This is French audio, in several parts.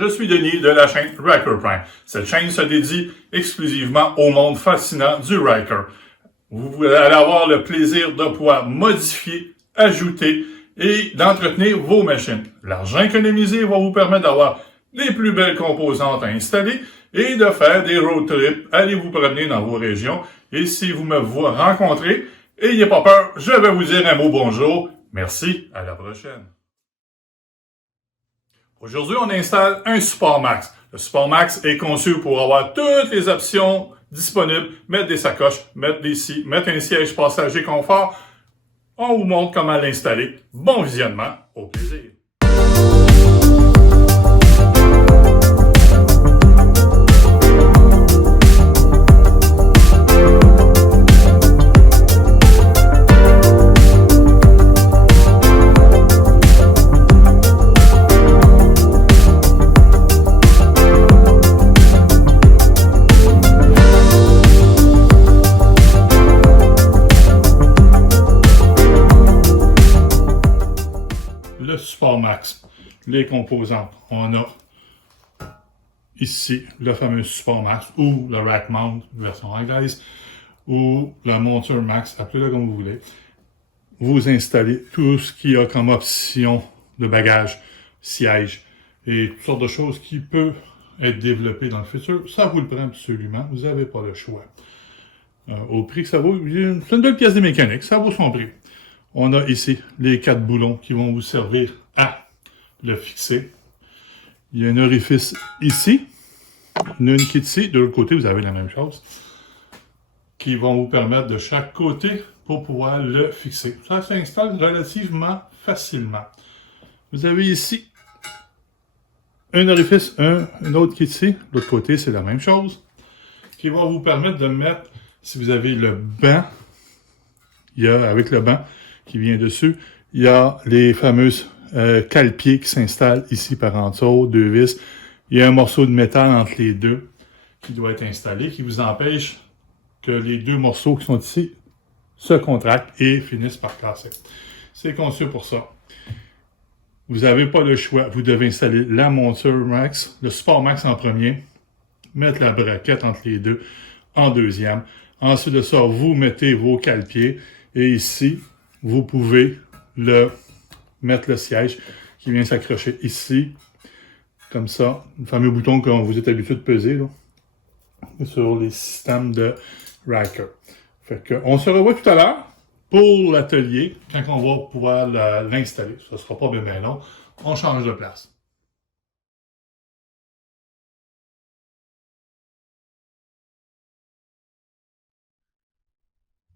je suis Denis de la chaîne Ryker Prime. Cette chaîne se dédie exclusivement au monde fascinant du Ryker. Vous allez avoir le plaisir de pouvoir modifier, ajouter et d'entretenir vos machines. L'argent économisé va vous permettre d'avoir les plus belles composantes à installer et de faire des road trips. Allez vous promener dans vos régions et si vous me rencontrez, ayez pas peur, je vais vous dire un mot bonjour. Merci, à la prochaine. Aujourd'hui, on installe un Support Max. Le Support Max est conçu pour avoir toutes les options disponibles, mettre des sacoches, mettre des scies, mettre un siège passager confort. On vous montre comment l'installer. Bon visionnement, au plaisir. Le Support Max, les composantes. On a ici le fameux Support Max ou le Rack Mount version anglaise ou la monture Max, appelez-le comme vous voulez. Vous installez tout ce qu'il y a comme option de bagage, siège et toutes sortes de choses qui peuvent être développées dans le futur. Ça vous le prend absolument, vous n'avez pas le choix. Au prix que ça vaut, c'est une belle pièce de mécanique, ça vaut son prix. On a ici les 4 boulons qui vont vous servir à le fixer. Il y a un orifice ici, une qui est ici. De l'autre côté, vous avez la même chose, qui vont vous permettre de chaque côté pour pouvoir le fixer. Ça s'installe relativement facilement. Vous avez ici un orifice, un autre qui est ici. De l'autre côté, c'est la même chose, qui va vous permettre de mettre, si vous avez le banc, il y a avec le banc, qui vient dessus. Il y a les fameuses cale-pieds qui s'installent ici par en dessous, 2 vis. Il y a un morceau de métal entre les deux qui doit être installé, qui vous empêche que les deux morceaux qui sont ici se contractent et finissent par casser. C'est conçu pour ça. Vous n'avez pas le choix. Vous devez installer la monture Max, le Support Max en premier, mettre la braquette entre les deux en deuxième. Ensuite de ça, vous mettez vos cale-pieds et ici, vous pouvez mettre le siège qui vient s'accrocher ici, comme ça, le fameux bouton que vous êtes habitué de peser là, sur les systèmes de Ryker. Fait que, on se revoit tout à l'heure pour l'atelier, quand on va pouvoir l'installer. Ça ne sera pas bien long. On change de place.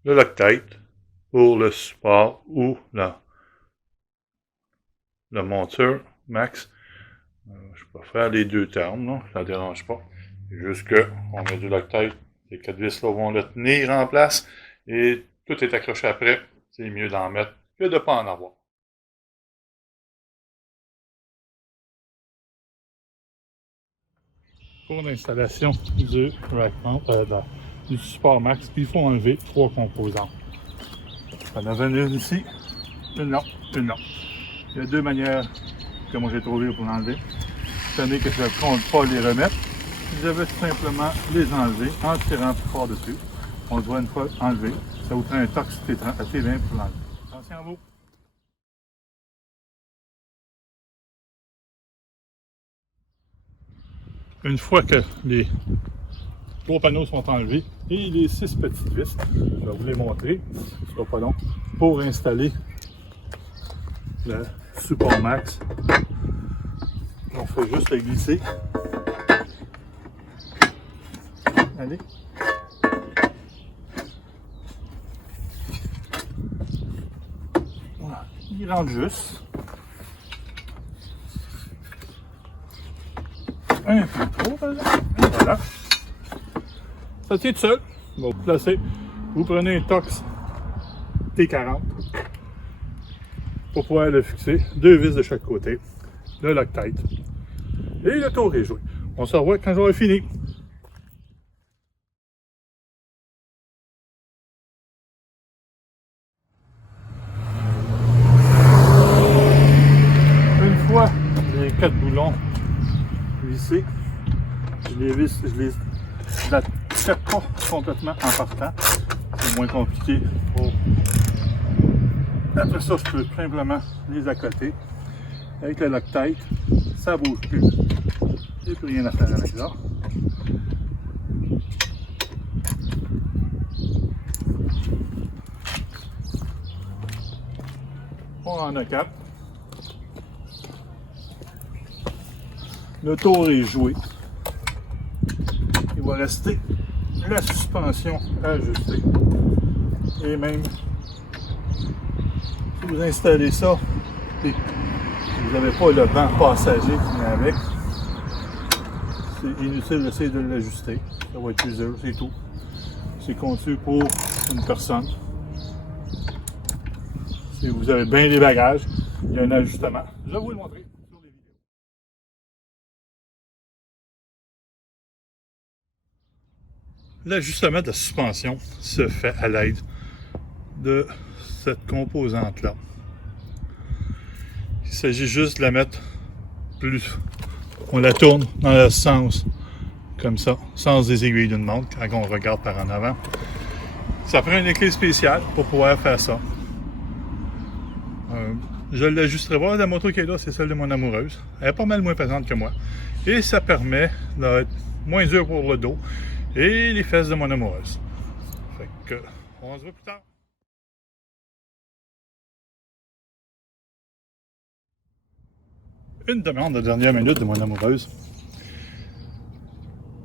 Le Loctite pour le support ou la monture Max. Je peux faire les deux termes, non? Ça ne dérange pas. Juste qu'on met du Loctite, les 4 vis là vont le tenir en place et tout est accroché après. C'est mieux d'en mettre que de ne pas en avoir. Pour l'installation du Rack Mount, du Support Max, il faut enlever 3 composantes. On a une ici, une là, une là. Il y a 2 manières que moi j'ai trouvé pour l'enlever. Tenez que je ne compte pas les remettre. Je vais tout simplement les enlever en tirant plus fort dessus. On le voit une fois enlevé. Ça vous prend un tox T20 pour l'enlever. Attention à vous. Une fois que les 3 panneaux sont enlevés et les 6 petites vis, je vais vous les montrer, ce sera pas long, pour installer le Support Max. On fait juste le glisser. Allez. Voilà. Il rentre juste. Un peu trop, voilà. Ça tient tout seul. On va vous placer. Vous prenez un Tox T40 pour pouvoir le fixer. 2 vis de chaque côté. Le Loctite. Et le tour est joué. On se revoit quand j'aurai fini. Une fois les 4 boulons vis, je les achète pas complètement en partant. C'est moins compliqué. Après ça, je peux tout simplement les accoter. Avec le Loctite, ça bouge plus. Il n'y a plus rien à faire avec ça. On en a 4. Le tour est joué. Il va rester la suspension ajustée. Et même si vous installez ça et vous n'avez pas le banc passager qui vient avec, c'est inutile d'essayer de l'ajuster. Ça va être user, c'est tout. C'est conçu pour une personne. Si vous avez bien les bagages, il y a un ajustement. Je vais vous le montrer sur les vidéos. L'ajustement de suspension se fait à l'aide de cette composante-là. Il s'agit juste de la mettre plus. On la tourne dans le sens comme ça, sens des aiguilles d'une montre quand on regarde par en avant. Ça prend une clé spéciale pour pouvoir faire ça. Je ne l'ajusterai pas. La moto qui est là, c'est celle de mon amoureuse. Elle est pas mal moins pesante que moi. Et ça permet d'être moins dur pour le dos et les fesses de mon amoureuse. Fait que, on se voit plus tard. Une demande de dernière minute de mon amoureuse.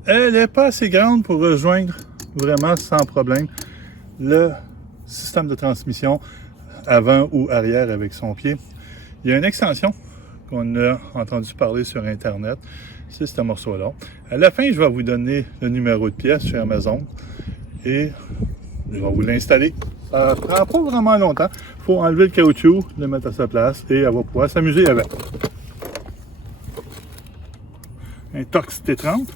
Elle n'est pas assez grande pour rejoindre vraiment sans problème le système de transmission avant ou arrière avec son pied. Il y a une extension qu'on a entendu parler sur Internet. C'est ce morceau-là. À la fin, je vais vous donner le numéro de pièce sur Amazon et je vais vous l'installer. Ça ne prend pas vraiment longtemps. Il faut enlever le caoutchouc, le mettre à sa place et elle va pouvoir s'amuser avec. Un Torx T30.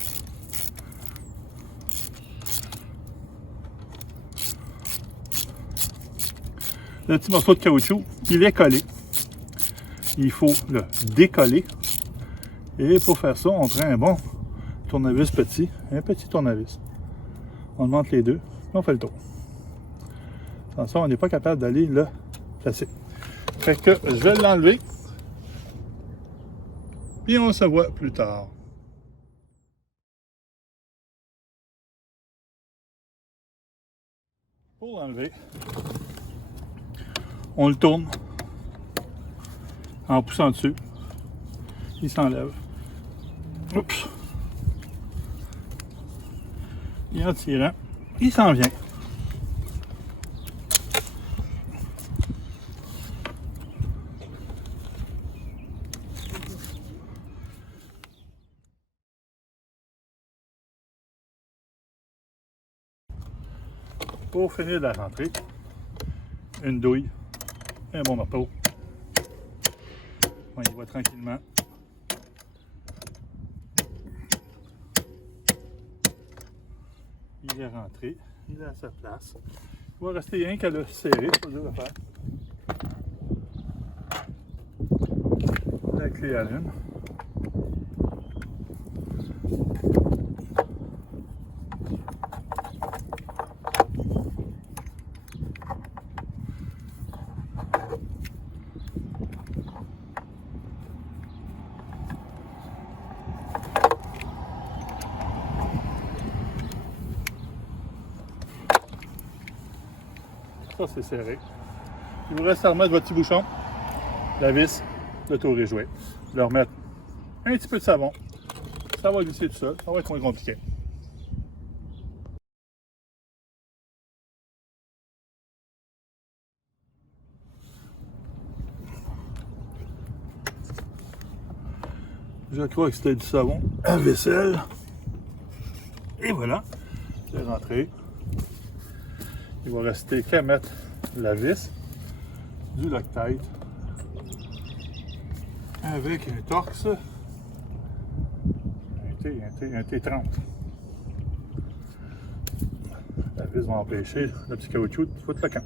Le petit morceau de caoutchouc, il est collé. Il faut le décoller. Et pour faire ça, on prend un bon tournevis petit, un petit tournevis. On monte les deux, et on fait le tour. Sans ça, on n'est pas capable d'aller le placer. Fait que je vais l'enlever. Puis on se voit plus tard. Pour l'enlever, on le tourne en poussant dessus. Il s'enlève. Oups. Et en tirant, il s'en vient. Pour finir la rentrée, une douille, un bon marteau. On y va tranquillement. Il est rentré, il est à sa place. Il va rester rien qu'à le serrer, c'est pas dur à faire. La clé allume. Ça, c'est serré. Il vous reste à remettre votre petit bouchon, la vis, le tour est joué. Le remettre un petit peu de savon. Ça va glisser tout seul. Ça va être moins compliqué. Je crois que c'était du savon à vaisselle. Et voilà, c'est rentré. Il va rester qu'à mettre la vis, du Loctite, avec un Torx, un T30. La vis va empêcher le petit caoutchouc de foutre le camp.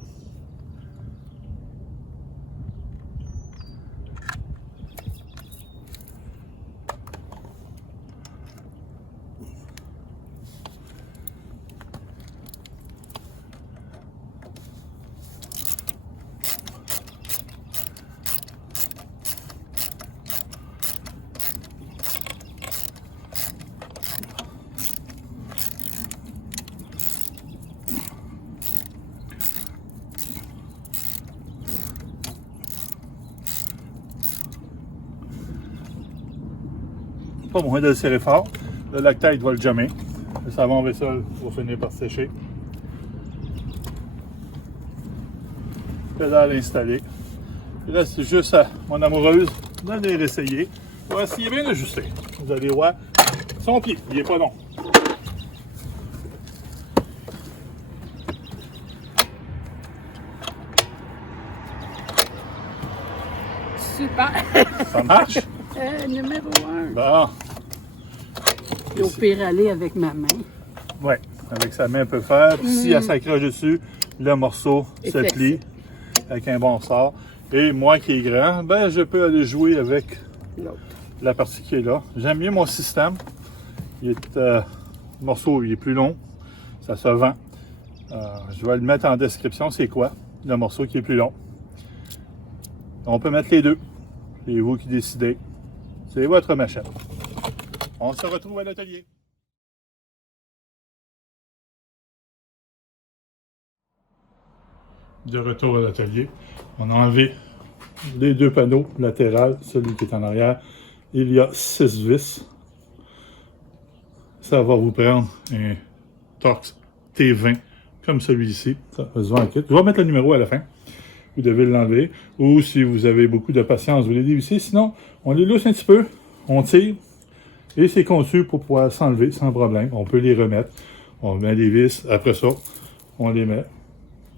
pas besoin de le serrer fort. Le Loctite va le jammer. Le savon vaisselle va finir par sécher. Pédale installée. Il reste juste à mon amoureuse de les réessayer. Voir s'il est bien ajusté. Vous allez voir son pied, il n'est pas long. Super. Ça marche? Numéro 1. Bon. Et au pire, aller avec ma main. Oui, avec sa main, elle peut faire. Puis si elle s'accroche dessus, le morceau Et se flexible. plie avec un bon sort. Et moi qui est grand, ben je peux aller jouer avec L'autre. la partie qui est là. J'aime bien mon système. Il est, le morceau il est plus long. Ça se vend. Je vais le mettre en description. C'est quoi le morceau qui est plus long? On peut mettre les deux. C'est vous qui décidez. C'est votre machette. On se retrouve à l'atelier. De retour à l'atelier, on a enlevé les deux panneaux latéraux, celui qui est en arrière. Il y a 6 vis. Ça va vous prendre un Torx T20 comme celui-ci. Ça va se vendre en kit. Je vais mettre le numéro à la fin. Vous devez l'enlever. Ou si vous avez beaucoup de patience, vous les dévissez. Sinon, on les lousse un petit peu, on tire et c'est conçu pour pouvoir s'enlever sans problème. On peut les remettre. On met les vis. Après ça, on les met.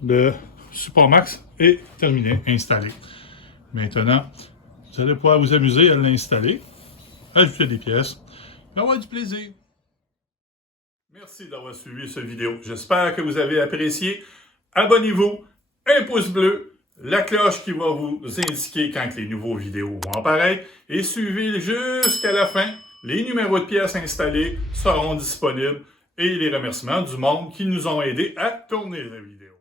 Le support max est terminé, installé. Maintenant, vous allez pouvoir vous amuser à l'installer, ajouter des pièces, et avoir du plaisir. Merci d'avoir suivi cette vidéo. J'espère que vous avez apprécié. Abonnez-vous, un pouce bleu, la cloche qui va vous indiquer quand les nouveaux vidéos vont apparaître et suivez jusqu'à la fin. Les numéros de pièces installés seront disponibles et les remerciements du monde qui nous ont aidés à tourner la vidéo.